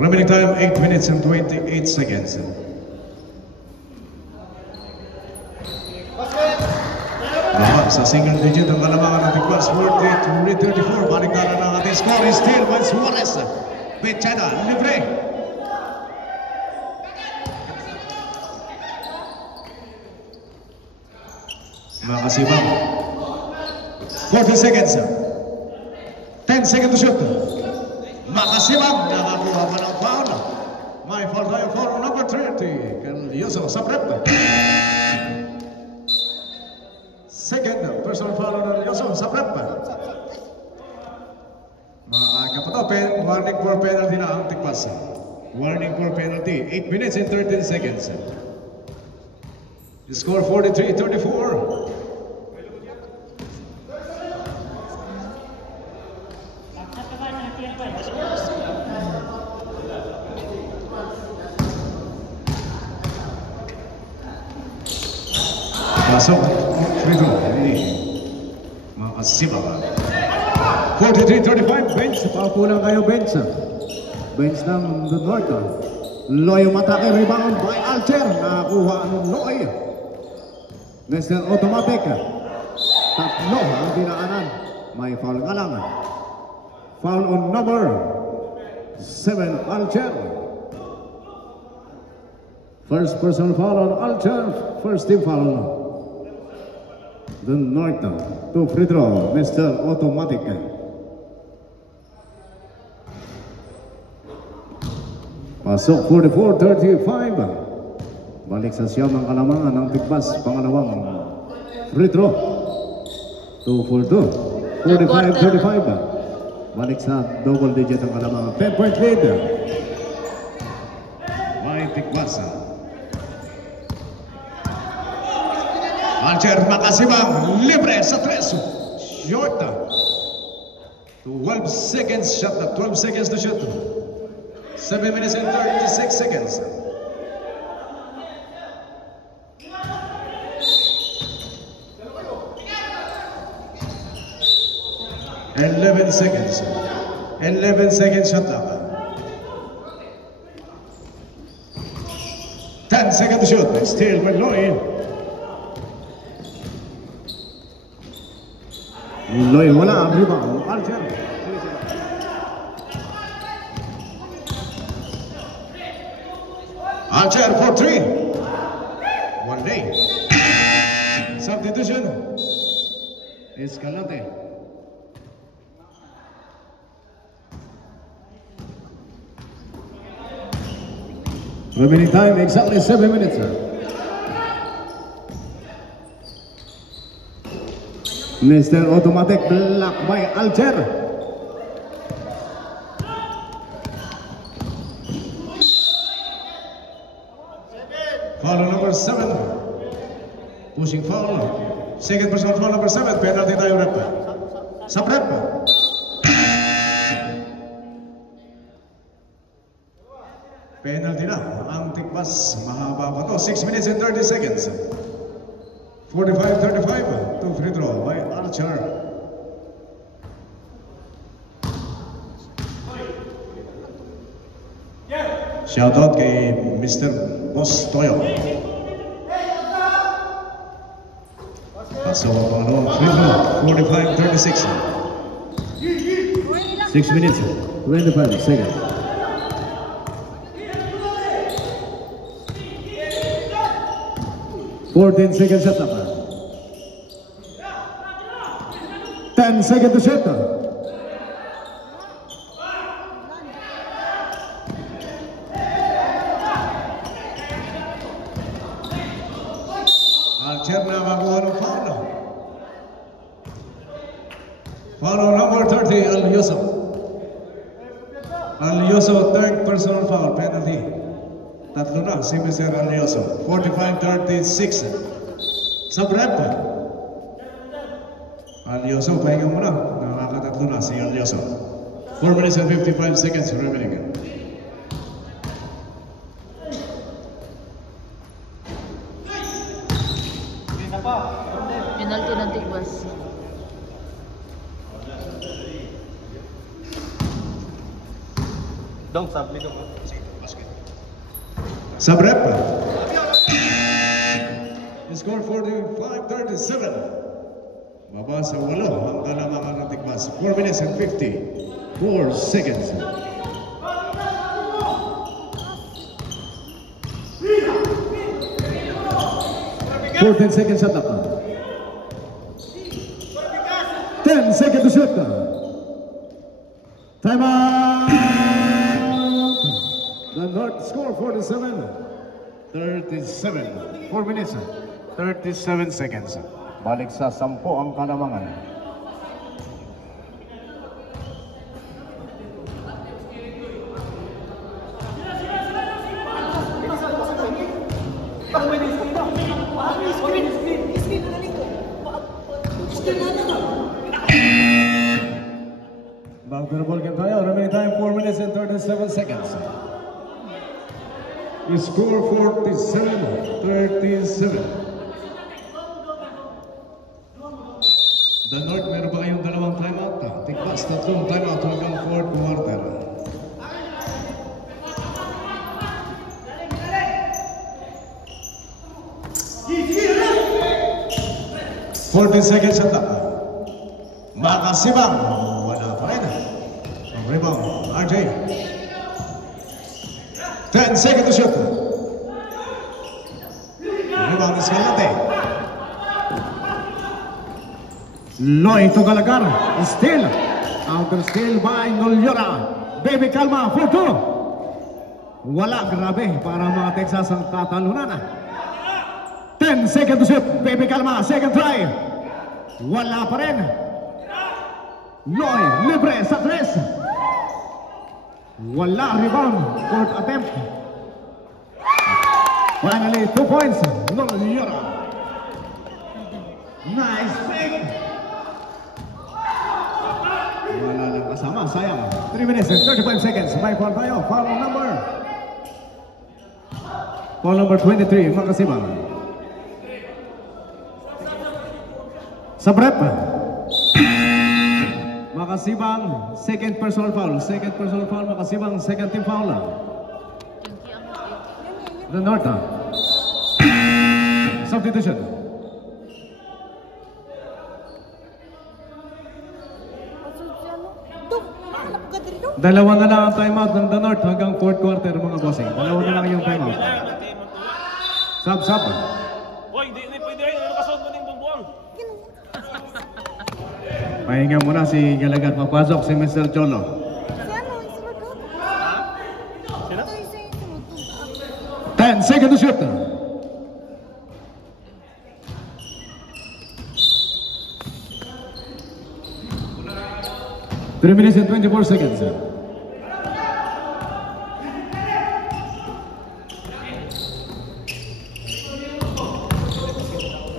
Remaining time 8 minutes and 28 seconds. Sa single digit ang kalamangan ng Tigwas 40-34. Balik na ng ating score is still by Suarez. Bechada, libre. Makasibang 40 seconds. 10 seconds to shoot. Makasibang nakakuha pa ng foul. May foul tayo for number 30. Calioso sa prep. Second personal foul ng Calioso sa prep. Maaga pa to. Warning for penalty na ang Tigwas. Warning for penalty. 8 minutes and 13 seconds. The score 43-34. Pasok, free throw, hindi makasibang. 43-35, bench. Paupulang kayo, bench. Bench ng The North. Loy matake, rebound by Alcher. Nakakuha ng Loy. Mr. Automatic. Tatlo ang dinaanan. May foul nga lang. Foul on number 7, Alcher. First personal foul on Alcher. First team foul. The North to free throw, Mr. Automatic. Pasok 44-35. Balik sa siyam ang kalamangan ng Tigwas. Pangalawang free throw. 2 for 2. 45-35. Balik sa double digit ang kalamangan. 10-point lead. May Tigwas. Alcher makasibang, libre sa 3. Short. 12 seconds shot. 12 seconds to shoot. 7 minutes and 36 seconds. And 11 seconds. 11 seconds shot lang. 10 seconds to shoot. Still Loy. Loy wala ang rebound. Alcher. Alcher for 3. One day. Substitution. Escalante. Remaining time exactly 7 minutes. Mr. Automatic block by Alcher. Foul number 7. Pushing foul. Second personal foul number 7. Penalty tayo rep. Sa prep. Penalty na. Ang Tigwas. Mahaba pa to. 6 minutes and 30 seconds. 45-35 to free throw by Alcher. Shout out kay Mr. Boss Toyo. Pasok ang pangalawang free throw. 45-36. 6 minutes, 25 seconds. $14 seconds shot up. 10 seconds to shoot. Alcher na makuha ng foul. Foul number 30, Calioso. Calioso, third personal foul, penalty. Tatlo na si Mr. Calioso. 45-36. Sa prep. Calioso, pahinga mo na. Nakakatatlo na si Calioso. 4 minutes and 55 seconds remaining. Penalty ng Tigwas. Dong, sabi ko. Sub-rep. Score 45-37. Baba sa 8 ang kalamangan ng Tikmas. 4 minutes and 54 seconds. Fourteen seconds shot up. 10 seconds to shoot. Time out. The North score 47. 37. 4 minutes. 37 seconds. Balik sa 10 ang kalamangan. Back to the ball game tayo. Remaining time 4 minutes and 37 seconds. Score 47-37. The North, meron ba kayong dalawang timeout? Tikmas, 3 timeout hanggang 4th quarter. Fourteen seconds shot up. Makasibang. Wala pa rin. Ang rebound, RJ. 10 seconds to shoot. Rebound is Galante. Loy to Galagar. Steal. Counter steal by Nolyora. Baby Calma for 2. Wala, grabe. Para mga Texas ang tatalunan. 10 seconds to shoot. Baby Calma. Second try. Wala pa rin. Loy, libre sa 3. Wala, rebound. Fourth attempt. Finally, 2 points. Nolyora. Nice pick. Wala lang kasama, sayang. 3 minutes and 35 seconds. May foul tayo. Foul number 23, Makasibang. Sa prep. Makasibang, second personal foul. Second personal foul, Makasibang, second team foul. The North. Substitution. Dalawa na lang ang timeout ng The North hanggang 4th quarter, mga bossing. Dalawa na lang yung timeout. Sub. Hoy, hindi pwede rin. Ano kasunod mo ng bumbuang? Pahinga muna si Galagat. Mapasok si Mr. Cholo. Sino? 10 seconds to shoot. Three minutes and 24 seconds.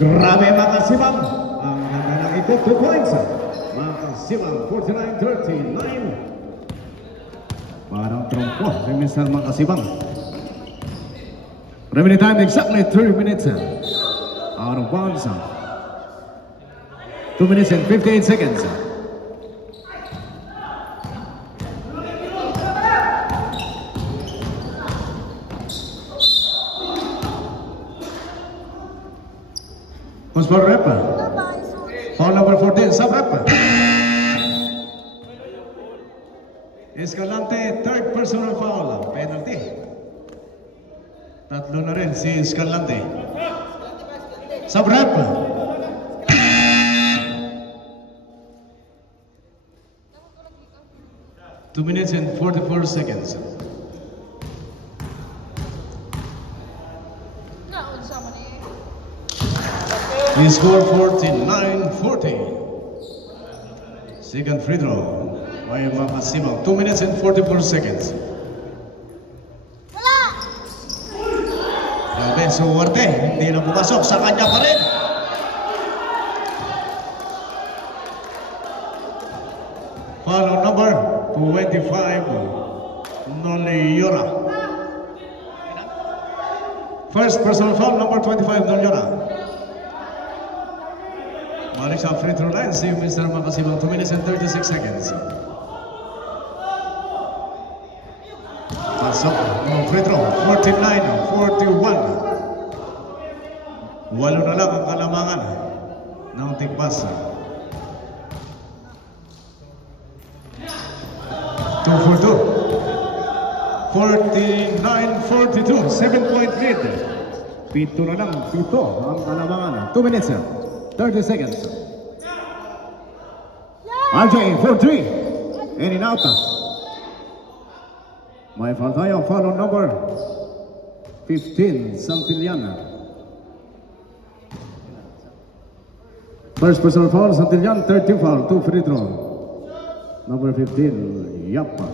Grabe, Makasibang. Ang ganda ng ito, 2 points. Makasibang, 49-39. Parang trompo si Mr. Makasibang. Remaining time exactly 3 minutes. Out of bounds. 2 minutes and 58 seconds. Who's for rep? Foul number 14, sub-rep. Escalante, third personal foul. Penalty. Tatlo na rin si Escalante. Sub-rep. Two minutes and 44 seconds. He scored 49-40. Second free throw by Makasibang. 2 minutes and 44 seconds. Grabe, suwerte. Hindi na pumasok. Sa kanya pa rin. Foul number 25. Nolyora. First personal foul, number 25, Nolyora. Balik sa free throw line si Mr. Makasibang. 2 minutes and 36 seconds. Pasok ng free throw. 49-41. Walo na lang ang kalamangan ng Tigbasa. 2 for 2. 49-42. 7-point lead. Pito na lang, pito ang kalamangan. 2 minutes, 30 seconds. RJ for 3. In and out. May foul tayo, foul on number 15, Santillan. First personal foul, Santillan, 13 foul, 2 free throw. Number 15, Yapa.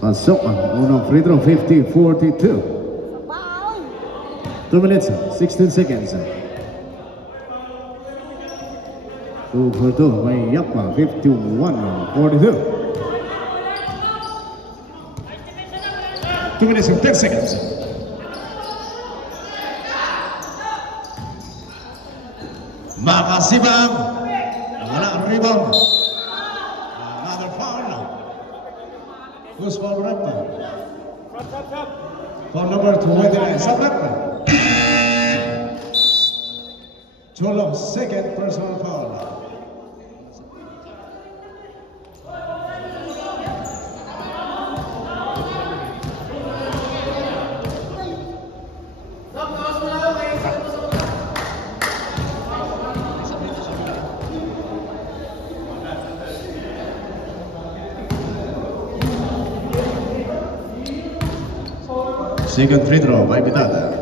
Pasok ang unang free throw, 50-42. 2 minutes, 16 seconds. 2 for 2 by Yapa, 51-42. 2 minutes and 10 seconds. Makasibang. Wala ang rebound. Another foul. Who's foul rep? Foul number 29. Sa rep. Cholo, second personal foul. Second free throw by Pitata.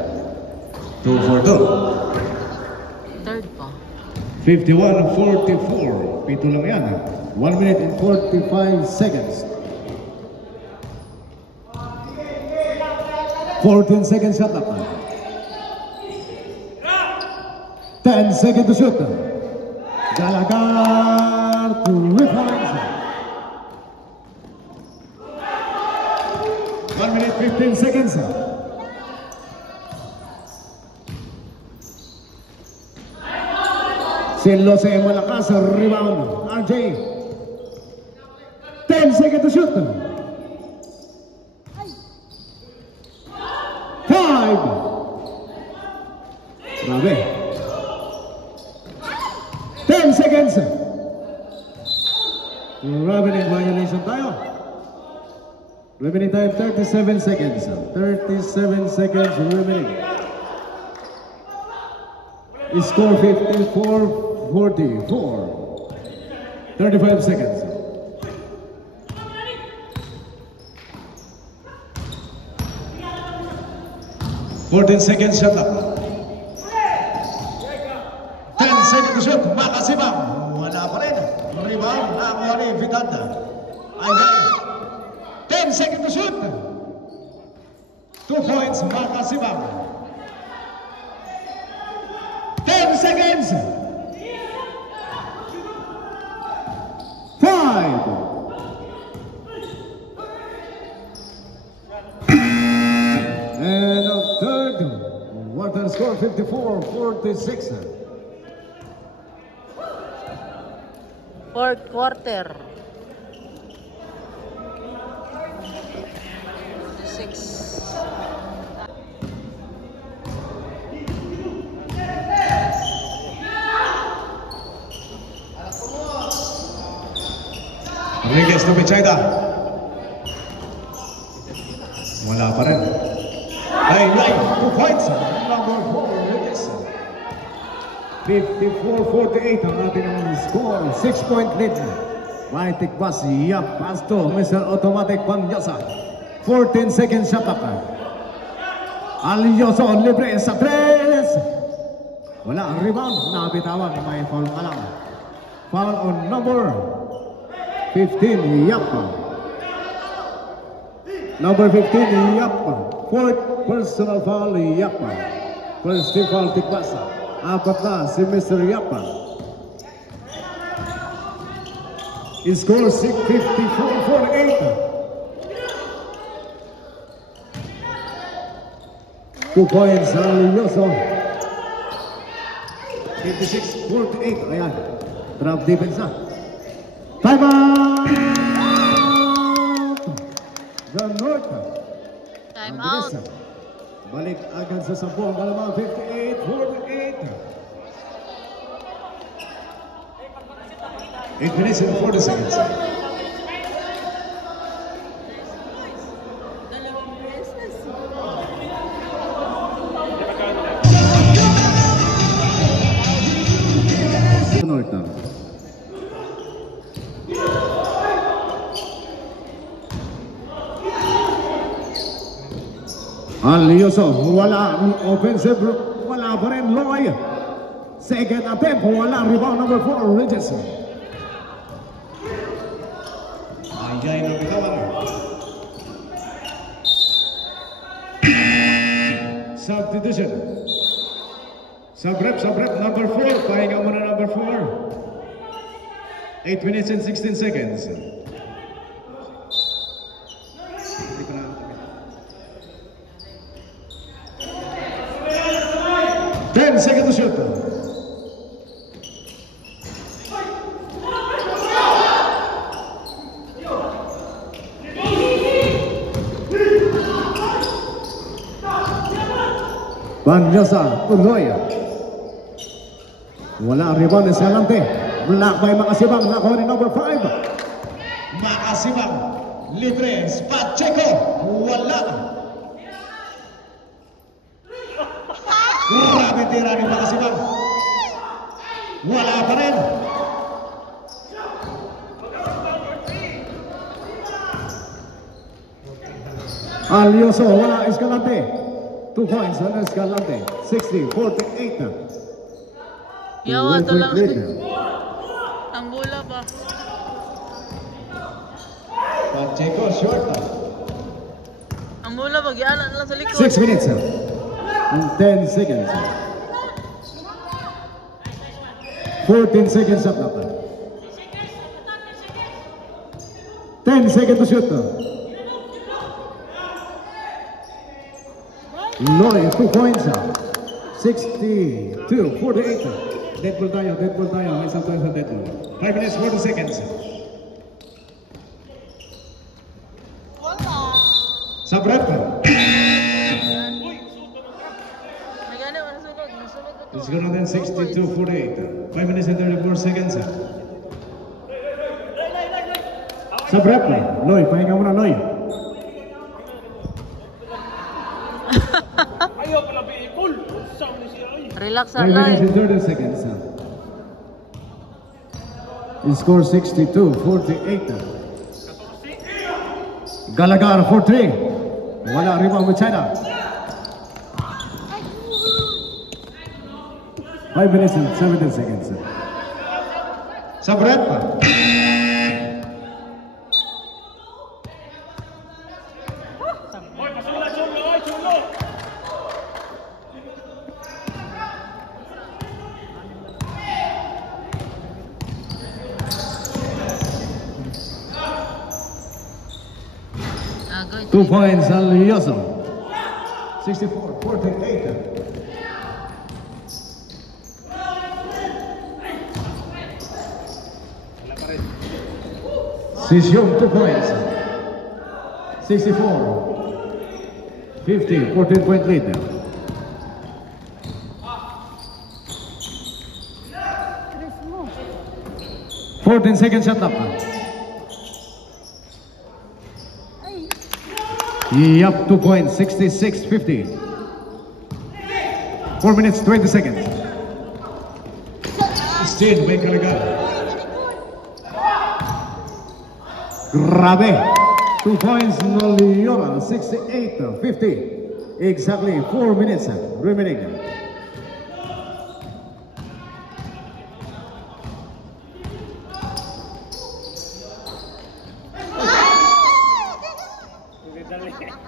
2 for 2. Third pa. 51-44. Pito lang yan. 1 minute and 45 seconds. 14 seconds shot up. 10 seconds to shoot. Gallagher to refine. 1 minute 15 seconds. Silos ay malakas sa rebound. RJ. 10 seconds to shoot. 5. Grabe. 10 seconds. Ravening violation tayo. Remaining time 37 seconds. 37 seconds remaining. Score 54-44. 35 seconds. Fourteen seconds shot up. 10 seconds to shoot. Makasibang. Wala pa rin. Rebound. Nakuha ni Vidanta. Ay, 10 seconds to shoot. 2 points. Makasibang. 10 seconds. 5. And a third. Water score 54-46. Fourth quarter. 6. Rodriguez to Pichayda. Wala pa rin. Ay, 2 points. Number 4, Rodriguez. 54-48 ang ating score. 6-point lead. May tikbas. Yap. Pass to Mr. Automatic Panyosa. 14 seconds shot up. Alyoso libre sa 3. Wala ang rebound. Nabitawan. May foul ka lang. Foul on number 15. Yap. Number 15. Yap. Fourth personal foul. Yap. First team foul tikbas. Apat na si Mr. Yapa. Score 54-48. 2 points Alyoso. 56-48. Ayan. Drop defense na. Time out! Time Ang bilis, out. balik agad sa 10 ang kalamang 58-48. 8 minutes and 40 seconds. Norton. Alioso, wala offensive, wala pa rin Loy. Second attempt, wala rebound number 4, Richardson. Ayay ng bitawan. Substitution. Subrep, number 4. Pahinga muna number 4. 8 minutes and 16 seconds. 10 seconds to shoot. Banyosa, tuloy. Wala rebound Escalante. Block by Makasibang, nakuha ni number 5. Makasibang. Libre. Pacheco. Wala. Grabe tira ni Makasibang. Wala pa rin. Alioso, wala Escalante. 2 points on Escalante. 60-48. Yawa, ito lang. Lead. Ang bola ba? Pacheco short. Ang bola ba? Gialan lang sa likod. 6 minutes and 10 seconds. 14 seconds up na pa. 10 seconds to shoot. Loy, 2 points. 62-48. Deadpool tayo. May isang tayo sa Deadpool. 5 minutes 40 seconds. Sabrep. May gani, masunod. Masunod na to. It's gonna then 62-48. 5 minutes and 34 seconds. Sabrep. Loy, pahinga muna, Loy. Ayaw pala vehicle. Saan ni siya ay? Relax 5 lang. minutes and 30 seconds. He scored 62-48. Galagar for 3. Wala rebound with China. 5 minutes and 17 seconds. Sabrep. Hoy, pasula, chulo, ay, chulo. Agoy. 2 points, Alioso. 64-48. Sisium, 2 points. 64-50, 14-point lead. Fourteen seconds shot up. Yup, 2 points, 66-50. 4 minutes, 20 seconds. Still may Galagar. Grabe. 2 points, Noliora, 68-50. Exactly 4 minutes remaining.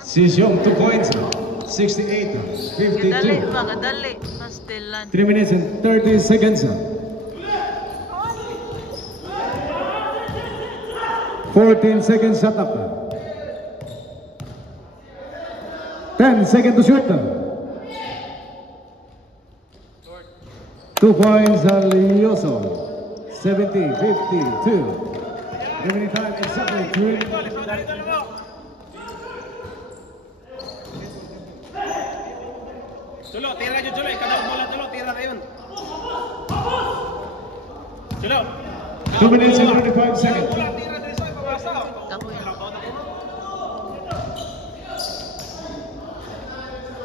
Sisium 2 points. Kadali 68-52. ba? Kadali. Pastilan. 3 minutes and 30 seconds. 14 seconds shot up. 10 seconds to shoot. 2 points, Alioso. 70-52. Remaining time exactly 3. Chulo, tira dyan, Chulo. Ikadaw mo lang, Chulo. Tira na yun. Chulo. 2 minutes and 35 seconds. Chulo, tira dyan, Chulo. Pabasa. Kako yan.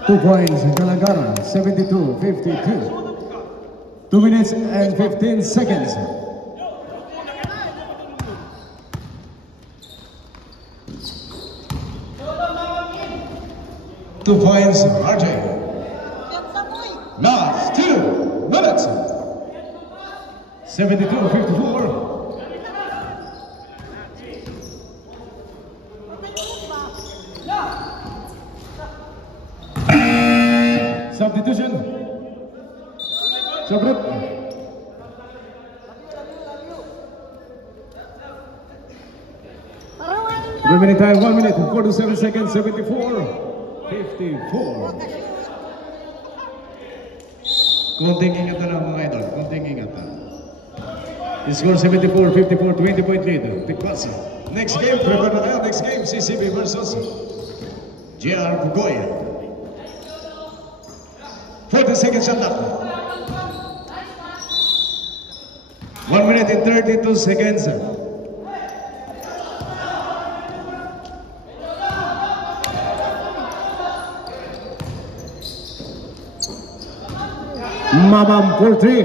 2 points in Kalangana, 72-52. 2 minutes and 15 seconds. Two points, RJ. Last 2 minutes. 72-54. Substitution. Sobret. Remaining time 1 minute and 47 seconds. 74-54. Konting ingat na lang mga idol. Konting ingat na. Score 74-54, 20-point lead. Tikbasa. Next game, prepare na kayo. Next game, CCB versus JR Bugoya. 40 seconds shot clock. 1 minute and 32 seconds. Mamam for 3.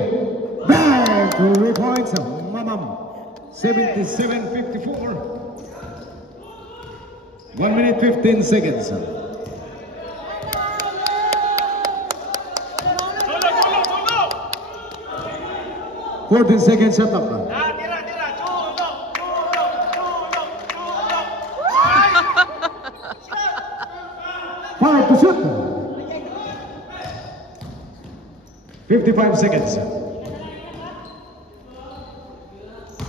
Back to 3 points. Mamam 77-54. 1 minute 15 seconds. Chulo, Chulo, Chulo. 14 seconds shot clock. Tira, tira. Chulo, Chulo, Chulo, Chulo. 5 to shoot. 55 seconds.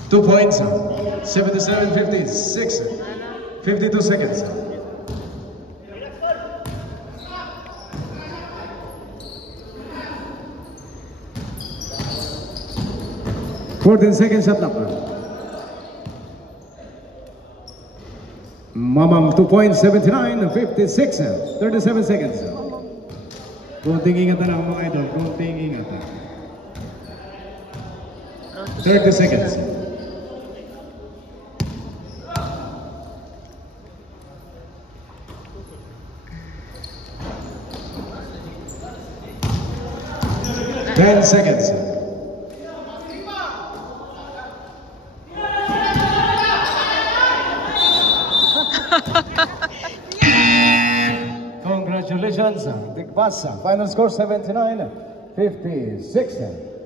2 points. 77-56. 52 seconds. Seconds shot clock. Mamam 2 points, 79-56. 37 seconds. Konting ingat na lang mga idol. Konting ingat na. 30 seconds. Ten seconds. Congratulations, Tikbasa. Final score 79-56.